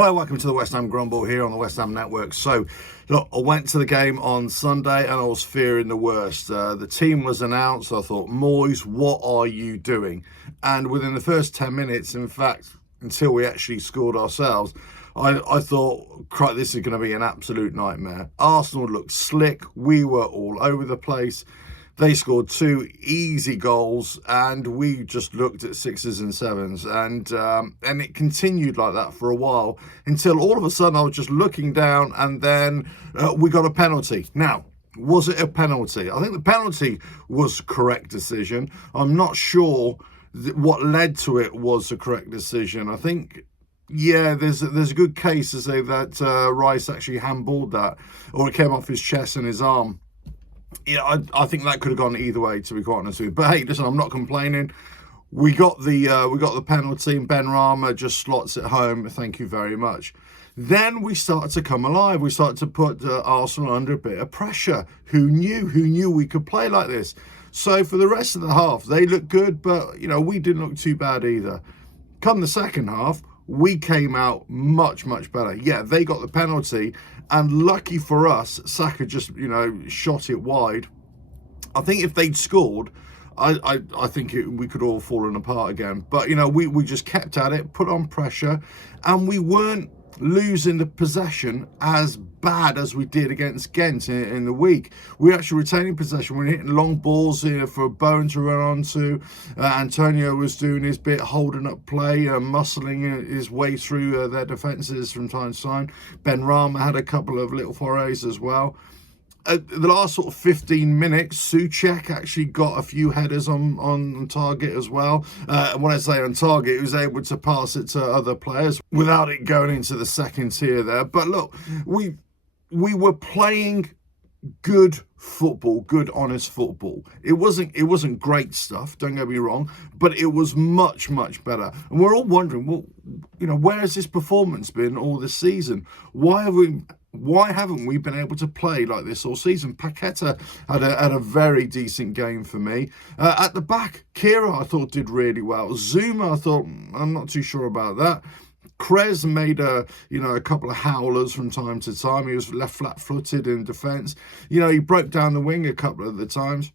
Hello, welcome to the West Ham Grumble here on the West Ham Network. So, look, I went to the game on Sunday and I was fearing the worst. The team was announced. I thought, Moyes, what are you doing? And within the first 10 minutes, in fact, until we actually scored ourselves, I thought, crap, this is going to be an absolute nightmare. Arsenal looked slick. We were all over the place. They scored two easy goals, and we just looked at sixes and sevens, and it continued like that for a while until all of a sudden I was just looking down, and then we got a penalty. Now, was it a penalty? I think the penalty was correct decision. I'm not sure what led to it was the correct decision. I think, yeah, there's a good case to say that Rice actually handballed that, or it came off his chest and his arm. Yeah, I think that could have gone either way, to be quite honest with you. But hey, listen, I'm not complaining. We got the penalty, and Ben Rama just slots it home. Thank you very much. Then we started to come alive. We started to put Arsenal under a bit of pressure. Who knew we could play like this? So for the rest of the half, they looked good, but we didn't look too bad either. Come the second half, we came out much better. Yeah, they got the penalty, and lucky for us, Saka just shot it wide. I think if they'd scored, I think we could all fallen apart again. But we just kept at it, put on pressure, and we weren't losing the possession as bad as we did against Ghent in the week. We were actually retaining possession. We were hitting long balls for Bowen to run onto. Antonio was doing his bit, holding up play, muscling his way through their defences from time to time. Ben Rama had a couple of little forays as well. The last sort of 15 minutes, Souček actually got a few headers on target as well. When I say on target, he was able to pass it to other players without it going into the second tier there. But look, we were playing good football, good honest football. It wasn't great stuff, don't get me wrong, but it was much better. And we're all wondering, well, where has this performance been all this season? Why haven't we been able to play like this all season? Paqueta had a very decent game for me. At the back, Kira I thought did really well. Zuma I thought, I'm not too sure about that. Krez made a couple of howlers from time to time. He was left flat-footed in defence. He broke down the wing a couple of the times.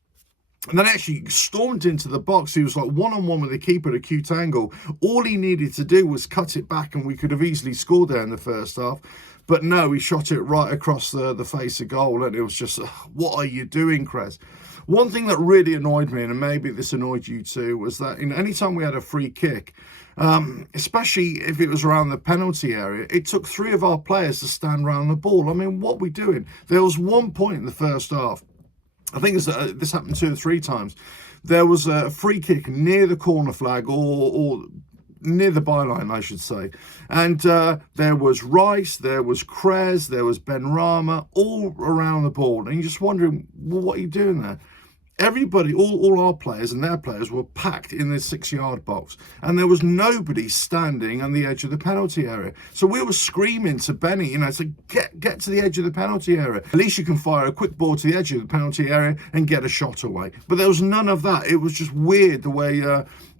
And then actually stormed into the box. He was like one-on-one with the keeper at a cute angle. All he needed to do was cut it back, and we could have easily scored there in the first half. But no, he shot it right across the face of goal, and it was just, what are you doing, Krez? One thing that really annoyed me, and maybe this annoyed you too, was that anytime we had a free kick, especially if it was around the penalty area, it took three of our players to stand around the ball. I mean, what are we doing? There was one point in the first half, I think this happened 2 or 3 times, there was a free kick near the corner flag or near the byline, I should say. And there was Rice, there was Krez, there was Ben Rama, all around the ball. And you're just wondering, well, what are you doing there? Everybody, all our players and their players were packed in the 6-yard box, and there was nobody standing on the edge of the penalty area. So we were screaming to Benny, to get to the edge of the penalty area. At least you can fire a quick ball to the edge of the penalty area and get a shot away. But there was none of that. It was just weird the way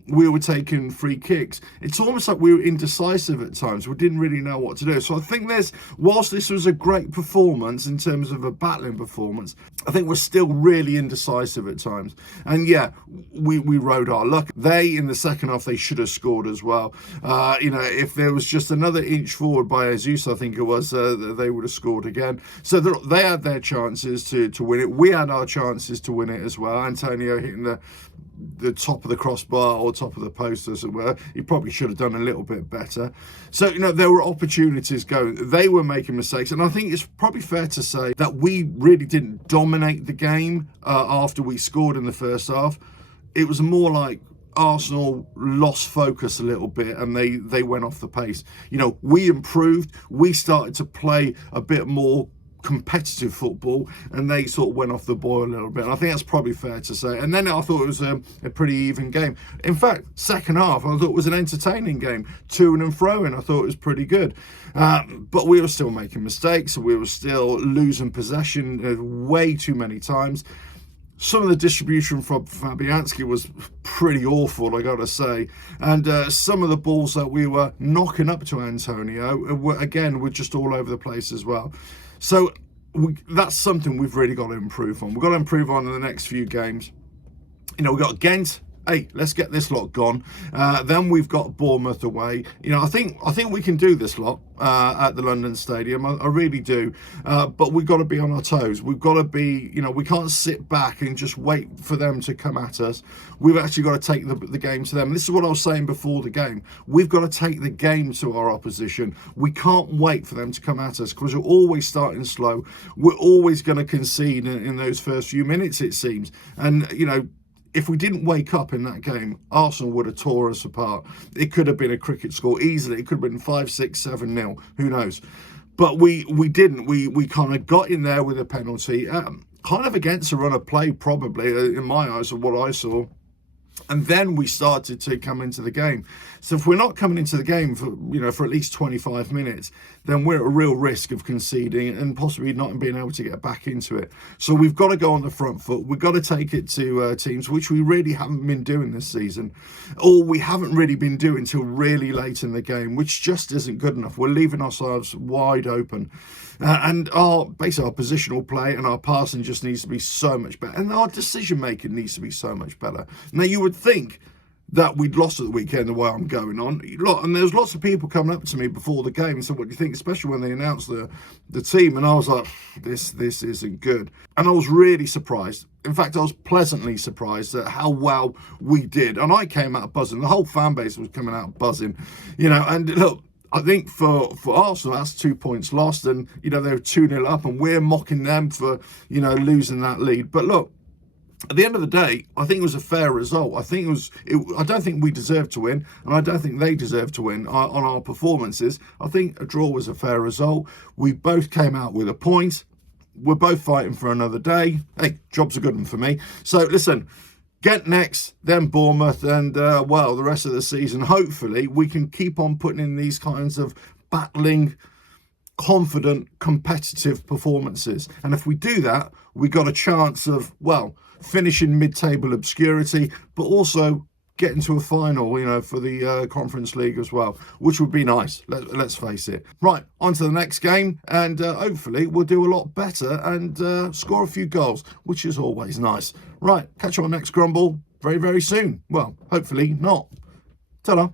we were taking free kicks. It's almost like we were indecisive at times. We didn't really know what to do. So I think whilst this was a great performance in terms of a battling performance, I think we're still really indecisive at times. And yeah, we rode our luck. In the second half, they should have scored as well. If there was just another inch forward by Jesus, I think it was, they would have scored again. So they had their chances to win it. We had our chances to win it as well. Antonio hitting the top of the crossbar or top of the post, as it were. He probably should have done a little bit better. So, there were opportunities going. They were making mistakes. And I think it's probably fair to say that we really didn't dominate the game after we scored in the first half. It was more like Arsenal lost focus a little bit, and they went off the pace. We improved. We started to play a bit more competitive football, and they sort of went off the boil a little bit. And I think that's probably fair to say. And then I thought it was a pretty even game. In fact, second half, I thought it was an entertaining game. To and fro-in, I thought it was pretty good. But we were still making mistakes. We were still losing possession way too many times. Some of the distribution from Fabianski was pretty awful, I got to say. And some of the balls that we were knocking up to Antonio, were just all over the place as well. So that's something we've really got to improve on. We've got to improve on in the next few games. You know, we've got Ghent. Hey, let's get this lot gone. Then we've got Bournemouth away. You know, I think we can do this lot at the London Stadium. I really do. But we've got to be on our toes. We've got to be, you know, we can't sit back and just wait for them to come at us. We've actually got to take the game to them. This is what I was saying before the game. We've got to take the game to our opposition. We can't wait for them to come at us because we're always starting slow. We're always going to concede in those first few minutes, it seems. And, you know, if we didn't wake up in that game, Arsenal would have tore us apart. It could have been a cricket score easily. It could have been 5-6, 7-0. Who knows? But we didn't. We kind of got in there with a penalty, kind of against a run of play, probably in my eyes, of what I saw. And then we started to come into the game. So if we're not coming into the game for at least 25 minutes, then we're at a real risk of conceding and possibly not being able to get back into it. So we've got to go on the front foot. We've got to take it to teams, which we really haven't been doing this season, or we haven't really been doing till really late in the game, which just isn't good enough. We're leaving ourselves wide open. And our positional play and our passing just needs to be so much better. And our decision making needs to be so much better. Now, you would think that we'd lost at the weekend the way I'm going on. And there's lots of people coming up to me before the game and said, what do you think? Especially when they announced the team. And I was like, this isn't good. And I was really surprised. In fact, I was pleasantly surprised at how well we did. And I came out buzzing. The whole fan base was coming out buzzing. You know, and look, I think for Arsenal, that's 2 points lost. And, you know, they're 2-0 up and we're mocking them for, you know, losing that lead. But look, at the end of the day, I think it was a fair result. I don't think we deserved to win, and I don't think they deserved to win on our performances. I think a draw was a fair result. We both came out with a point. We're both fighting for another day. Hey, job's a good one for me. So listen, Ghent next, then Bournemouth, and the rest of the season. Hopefully, we can keep on putting in these kinds of battling, confident, competitive performances. And if we do that, we got a chance of, finishing mid-table obscurity, but also getting to a final, you know, for the Conference League as well, which would be nice. Let's face it. Right, on to the next game, and hopefully we'll do a lot better and score a few goals, which is always nice. Right, catch you on next Grumble very, very soon. Well, hopefully not. Ta-da.